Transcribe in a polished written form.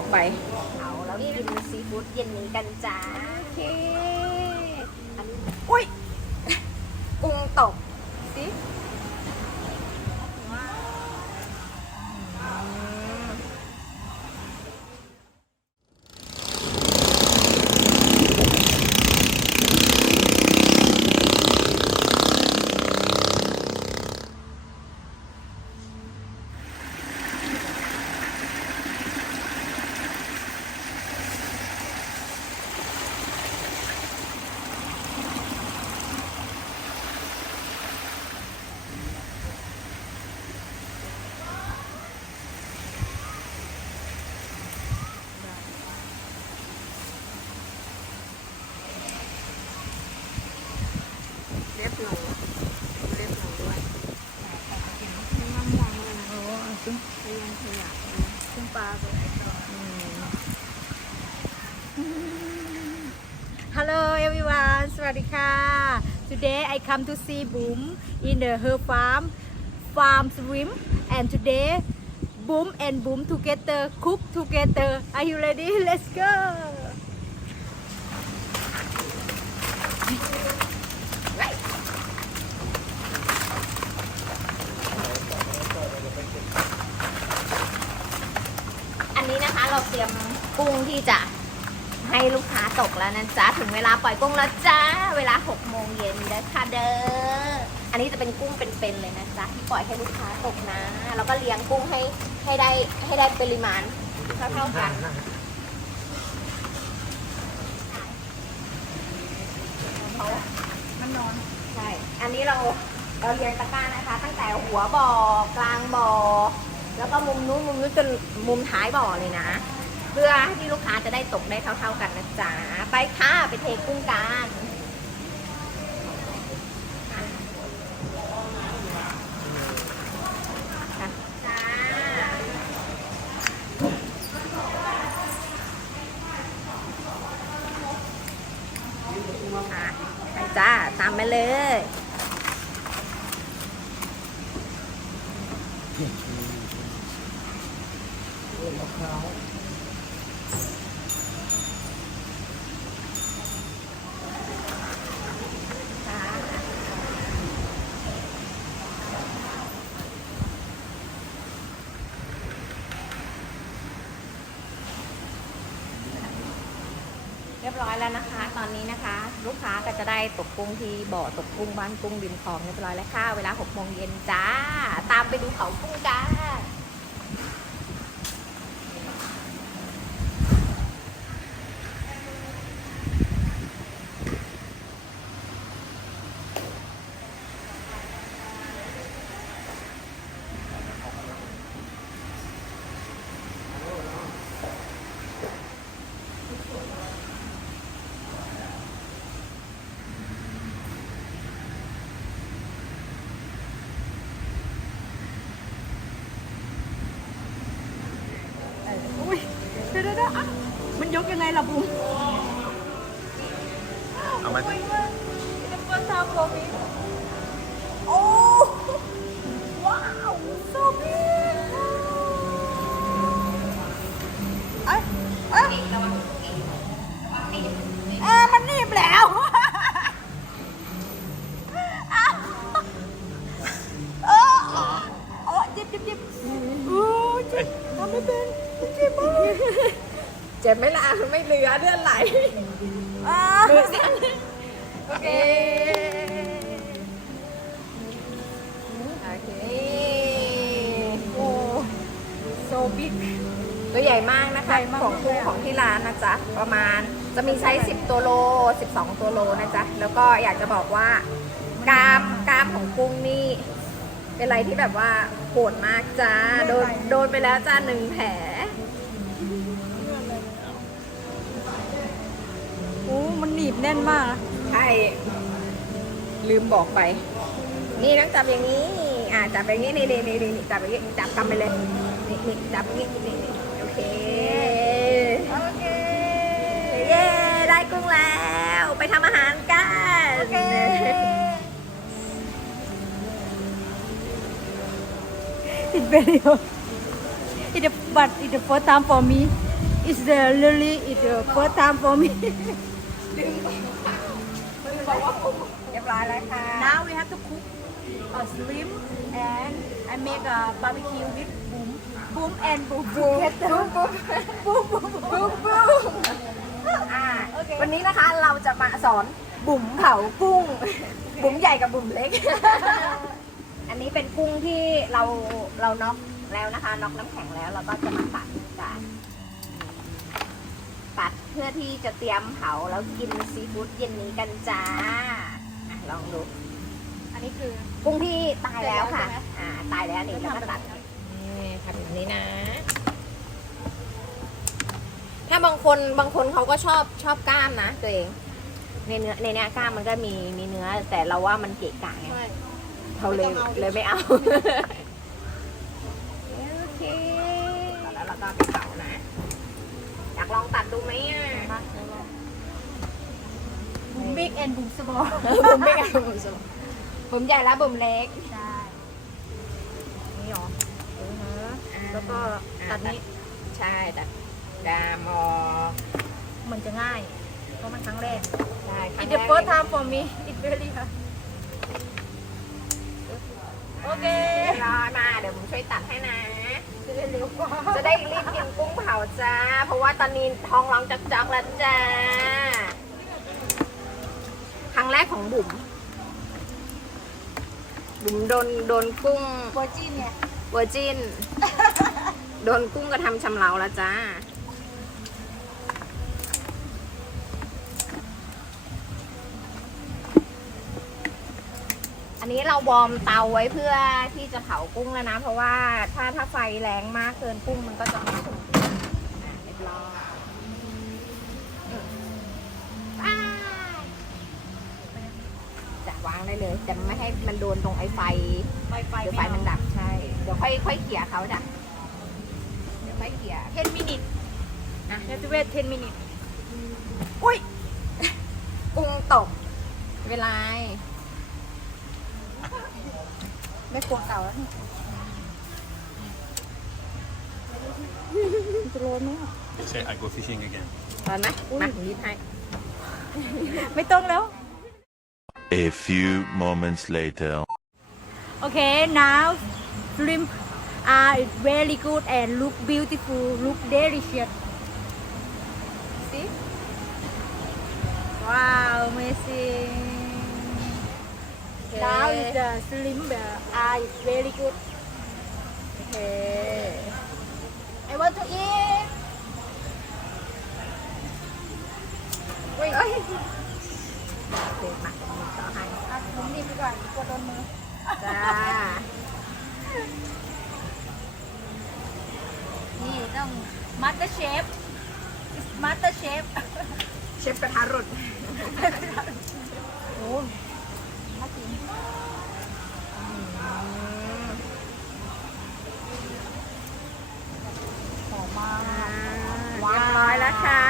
บอกไปเอาแล้วกินซีฟู้ดเย็นนี้กันจ้าโอเคอันนี้ อุ้ย กุ้งตกสิ เล็บหนูเล็บหนูด้วยขึ้นปลาไปHello everyone สวัสดีค่ะ Today I come to see Boom in her farm shrimp and today Boom and Boom together cook together Are you ready? Let's go อันนี้นะคะเราเตรียมกุ้งที่จะให้ลูกค้าตกแล้วนะจ๊ะถึงเวลาปล่อยกุ้งแล้วจ้าเวลา6 โมงเย็นนะคะเด้ออันนี้จะเป็นกุ้งเป็นๆเลยนะจ๊ะที่ปล่อยให้ลูกค้าตกนะแล้วก็เลี้ยงกุ้งให้ได้ปริมาณเท่ากันมันนอนใช่อันนี้เราเรียงตะกร้านะคะตั้งแต่หัวบ่อกลางบ่อแล้วก็มุมนู้นจนมุมท้ายบ่อเลยนะเพื่อที่ลูกค้าจะได้ตกได้เท่าๆกันนะจ๊ะไปค่ะไปเทกุ้งกันจ้าไปจ้าตามไปเลยเรียบร้อยแล้วนะคะตอนนี้นะคะลูกค้าก็จะได้ตกกุ้งที่บ่อตกกุ้งบ้านกุ้งริมคลองเรียบร้อยแล้วค่ะเวลา6 โมงเย็นจ้าตามไปดูเขากุ้งกันอุ้ยเดี๋ยวอ่ะมันยกยังไงล่ะบุ้มเอามาสิ เป็นคนทำโคมิโอ้ว้าวโซบิเอ้ยมันหนีบแล้วจิบโอ้เจ็บทำไม่เป็นเจ็บมากเจ็บไหมล่ะไม่เหลือเลือดไหลมือสั่นโอเคโอ้โซบิ๊กตัวใหญ่มากนะคะของกุ้งของที่ร้านนะจ๊ะประมาณจะมีไซส์10 ตัวโล12 ตัวโลนะจ๊ะแล้วก็อยากจะบอกว่ากล้ามของกุ้งนี่เป็นอะไรที่แบบว่าโหดมากจ้าโดนไปแล้วจ้า1 แผลโอ้มันหนีบแน่นมากใช่ลืมบอกไป นี่ต้องจับอย่างนี้จับอย่างนี้นี่จับอย่างนี้จับกำไปเลยนี่จับอย่างนี้นี่โอเคเย้ได้กุ้งแล้วไปทำอาหารกันโอเค It's very hot. It's the first time for me it's the really it's the first time for me เรียบร้อยแล้วค่ะ now we have to cook a shrimp and I make a barbecue with boom and boom together boom boom วันนี้นะคะเราจะมาสอนบุ๋มเผากุ้ง บุ๋มใหญ่กับบุ๋มเล็ก อันนี้เป็นกุ้งที่เราน็อกแล้วนะคะน็อกน้ำแข็งแล้วเราก็จะมาตัดกันตัดเพื่อที่จะเตรียมเผาแล้วกินซีฟู้ดเย็นนี้กันจ้าลองดู อันนี้คือ กุ้งที่ตายแล้วค่ะ ตายแล้วใช่ไหม ตายแล้วนี่แล้วก็ตัดนี่ทำแบบนี้นะ ถ้าบางคนเขาก็ชอบกล้ามนะตัวเอง ในเนี้ยกล้ามมันก็มีเนื้อ แต่เราว่ามันเกะกะไง ใช่ เขาเลยไม่เอา โอเคแล้วเราก็ไปเผานะ อยากลองตัดดูไหมอ่ะ boom big and boom small บุ๋มไม่กันบุ๋มใหญ่แล้วบุ๋มเล็ก ใช่นี่หรอแล้วก็ตัดนี้ ใช่ตัดดามอ มันจะง่าย เพราะมันครั้งแรก ใช่ครั้ง It's แร the ก first time for me it's very hard โอเค รอมาเดี๋ยวผมช่วยตัดให้นะ จะได้เร็วกว่า จะได้รีบกินกุ้งเผาจ้า เพราะว่าตอนนี้ท้องร้องจักๆแล้วจ้า ครั้งแรกของบุ๋มโดนกุ้ง โบจินเนี่ย เวอร์จิน โดนกุ้งกระทำชำเราแล้วจ้า อันนี้เราวอร์มเตาไว้เพื่อที่จะเผากุ้งแล้วนะ เพราะว่าถ้าไฟแรงมากเกินกุ้งมันก็จะไม่สุกเรียบร้อยจะวางได้เลยแต่ไม่ให้มันโดนตรงไอ้ไฟ ไฟ เดี๋ยวไฟมันดับใช่ เดี๋ยวค่อยเขี่ยเขาจ้ะเดี๋ยวค่อยเขี่ย 10 minutes นะ you have to wait 10 minutes อุ้ย กุ้งตกไม่เป็นไร ไม่ควรเก่าแล้วจะร้อนไหม You say I go fishing again. ตอนไหมมารีดให้ ไม่ต้องแล้ว A few moments later. Okay now shrimp are very good and look beautiful look delicious see wow amazing now is the shrimp are very good okay I want to eat อุ้ยเอ้ยเด็ดมาต่อให้ อ่ะผมหยิบไปก่อนกลัวโดนมือ จ้า นี่ต้อง Master Chef Master Chef เชฟกระทะรุด โอ้น่ากินหอมมาก เรียบร้อยแล้วค่ะ